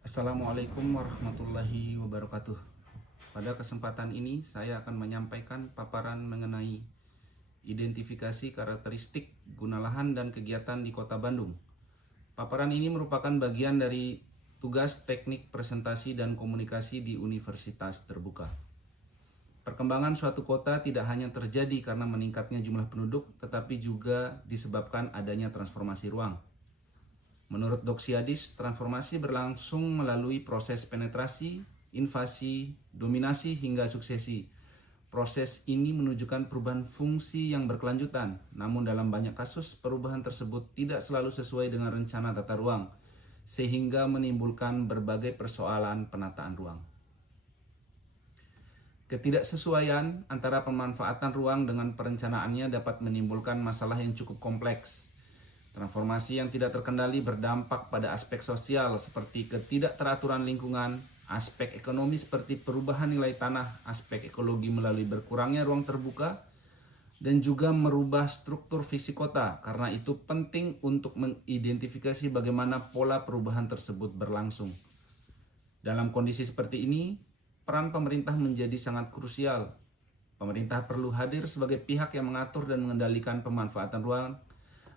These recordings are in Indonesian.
Assalamualaikum warahmatullahi wabarakatuh. Pada kesempatan ini saya akan menyampaikan paparan mengenai identifikasi karakteristik guna lahan dan kegiatan di Kota Bandung. Paparan ini merupakan bagian dari tugas teknik presentasi dan komunikasi di Universitas Terbuka. Perkembangan suatu kota tidak hanya terjadi karena meningkatnya jumlah penduduk, tetapi juga disebabkan adanya transformasi ruang. Menurut Doxiadis, transformasi berlangsung melalui proses penetrasi, invasi, dominasi hingga suksesi. Proses ini menunjukkan perubahan fungsi yang berkelanjutan, namun dalam banyak kasus perubahan tersebut tidak selalu sesuai dengan rencana tata ruang, sehingga menimbulkan berbagai persoalan penataan ruang. Ketidaksesuaian antara pemanfaatan ruang dengan perencanaannya dapat menimbulkan masalah yang cukup kompleks. Transformasi yang tidak terkendali berdampak pada aspek sosial seperti ketidakteraturan lingkungan, aspek ekonomi seperti perubahan nilai tanah, aspek ekologi melalui berkurangnya ruang terbuka, dan juga merubah struktur fisik kota. Karena itu penting untuk mengidentifikasi bagaimana pola perubahan tersebut berlangsung. Dalam kondisi seperti ini, peran pemerintah menjadi sangat krusial. Pemerintah perlu hadir sebagai pihak yang mengatur dan mengendalikan pemanfaatan ruang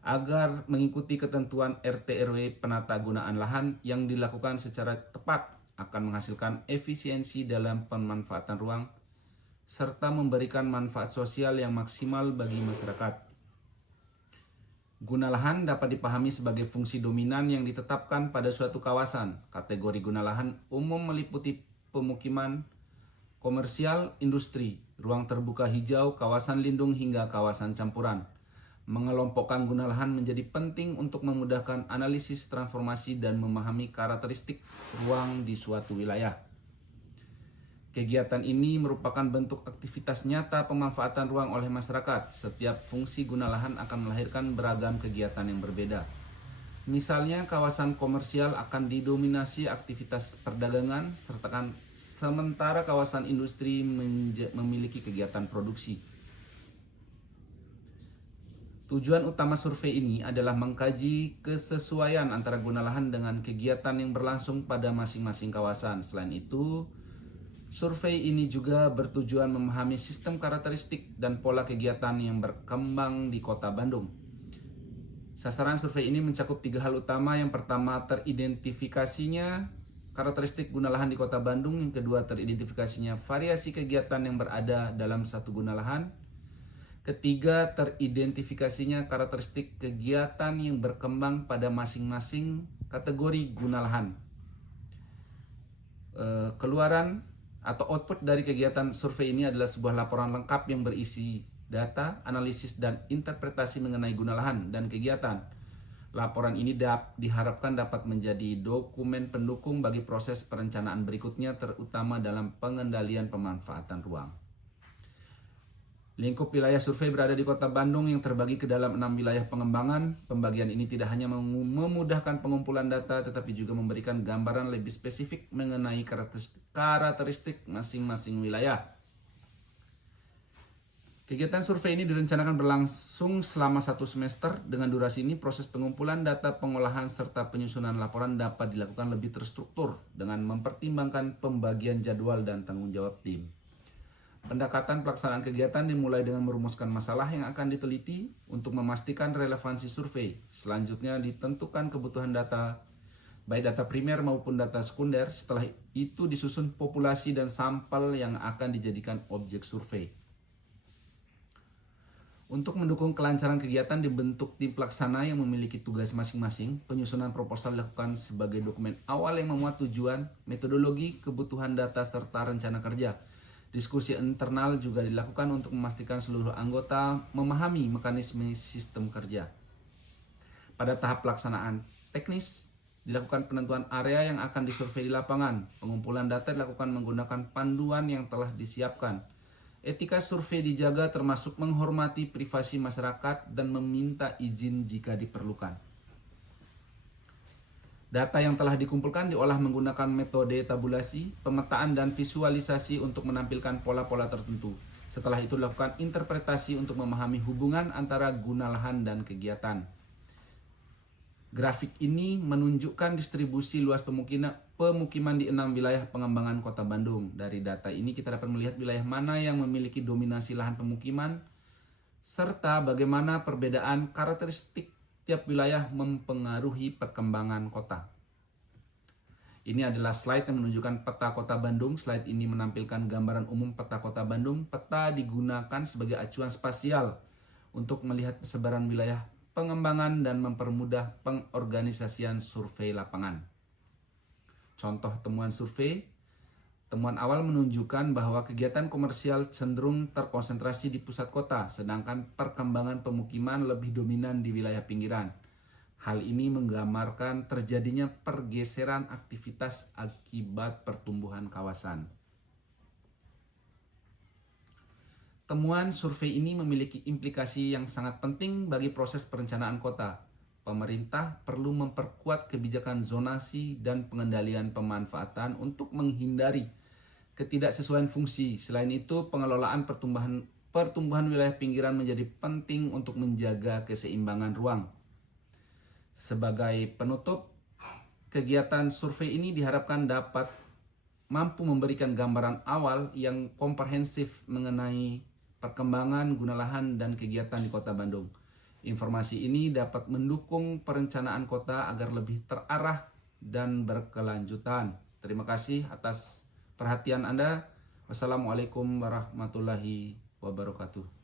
agar mengikuti ketentuan RT/RW penata gunaan lahan yang dilakukan secara tepat akan menghasilkan efisiensi dalam pemanfaatan ruang serta memberikan manfaat sosial yang maksimal bagi masyarakat. Guna lahan dapat dipahami sebagai fungsi dominan yang ditetapkan pada suatu kawasan. Kategori guna lahan umum meliputi pemukiman, komersial, industri, ruang terbuka hijau, kawasan lindung hingga kawasan campuran. Mengelompokkan guna lahan menjadi penting untuk memudahkan analisis transformasi dan memahami karakteristik ruang di suatu wilayah. Kegiatan ini merupakan bentuk aktivitas nyata pemanfaatan ruang oleh masyarakat. Setiap fungsi guna lahan akan melahirkan beragam kegiatan yang berbeda. Misalnya, kawasan komersial akan didominasi aktivitas perdagangan, sementara kawasan industri memiliki kegiatan produksi. Tujuan utama survei ini adalah mengkaji kesesuaian antara guna lahan dengan kegiatan yang berlangsung pada masing-masing kawasan. Selain itu, survei ini juga bertujuan memahami sistem karakteristik dan pola kegiatan yang berkembang di Kota Bandung. Sasaran survei ini mencakup 3 hal utama. Yang pertama, teridentifikasinya karakteristik guna lahan di Kota Bandung. Yang kedua, teridentifikasinya variasi kegiatan yang berada dalam satu guna lahan. Ketiga, teridentifikasinya karakteristik kegiatan yang berkembang pada masing-masing kategori guna lahan. Keluaran atau output dari kegiatan survei ini adalah sebuah laporan lengkap yang berisi data, analisis, dan interpretasi mengenai guna lahan dan kegiatan. Laporan ini diharapkan dapat menjadi dokumen pendukung bagi proses perencanaan berikutnya, terutama dalam pengendalian pemanfaatan ruang. Lingkup wilayah survei berada di Kota Bandung yang terbagi ke dalam 6 wilayah pengembangan. Pembagian ini tidak hanya memudahkan pengumpulan data, tetapi juga memberikan gambaran lebih spesifik mengenai karakteristik masing-masing wilayah. Kegiatan survei ini direncanakan berlangsung selama 1 semester. Dengan durasi ini, proses pengumpulan data, pengolahan, serta penyusunan laporan dapat dilakukan lebih terstruktur dengan mempertimbangkan pembagian jadwal dan tanggung jawab tim. Pendekatan pelaksanaan kegiatan dimulai dengan merumuskan masalah yang akan diteliti untuk memastikan relevansi survei. Selanjutnya ditentukan kebutuhan data, baik data primer maupun data sekunder. Setelah itu disusun populasi dan sampel yang akan dijadikan objek survei. Untuk mendukung kelancaran kegiatan dibentuk tim pelaksana yang memiliki tugas masing-masing. Penyusunan proposal dilakukan sebagai dokumen awal yang memuat tujuan, metodologi, kebutuhan data, serta rencana kerja. Diskusi internal juga dilakukan untuk memastikan seluruh anggota memahami mekanisme sistem kerja. Pada tahap pelaksanaan teknis, dilakukan penentuan area yang akan disurvei di lapangan. Pengumpulan data dilakukan menggunakan panduan yang telah disiapkan. Etika survei dijaga termasuk menghormati privasi masyarakat dan meminta izin jika diperlukan. Data yang telah dikumpulkan diolah menggunakan metode tabulasi, pemetaan, dan visualisasi untuk menampilkan pola-pola tertentu. Setelah itu dilakukan interpretasi untuk memahami hubungan antara guna lahan dan kegiatan. Grafik ini menunjukkan distribusi luas pemukiman di 6 wilayah pengembangan Kota Bandung. Dari data ini kita dapat melihat wilayah mana yang memiliki dominasi lahan pemukiman, serta bagaimana perbedaan karakteristik tiap wilayah mempengaruhi perkembangan kota. Ini adalah slide yang menunjukkan peta Kota Bandung. Slide ini menampilkan gambaran umum peta Kota Bandung. Peta digunakan sebagai acuan spasial untuk melihat persebaran wilayah pengembangan dan mempermudah pengorganisasian survei lapangan. Contoh temuan survei. Temuan awal menunjukkan bahwa kegiatan komersial cenderung terkonsentrasi di pusat kota, sedangkan perkembangan pemukiman lebih dominan di wilayah pinggiran. Hal ini menggambarkan terjadinya pergeseran aktivitas akibat pertumbuhan kawasan. Temuan survei ini memiliki implikasi yang sangat penting bagi proses perencanaan kota. Pemerintah perlu memperkuat kebijakan zonasi dan pengendalian pemanfaatan untuk menghindari ketidaksesuaian fungsi. Selain itu, pengelolaan pertumbuhan wilayah pinggiran menjadi penting untuk menjaga keseimbangan ruang. Sebagai penutup, kegiatan survei ini diharapkan dapat mampu memberikan gambaran awal yang komprehensif mengenai perkembangan guna lahan dan kegiatan di Kota Bandung. Informasi ini dapat mendukung perencanaan kota agar lebih terarah dan berkelanjutan. Terima kasih atas perhatian Anda. Wassalamualaikum warahmatullahi wabarakatuh.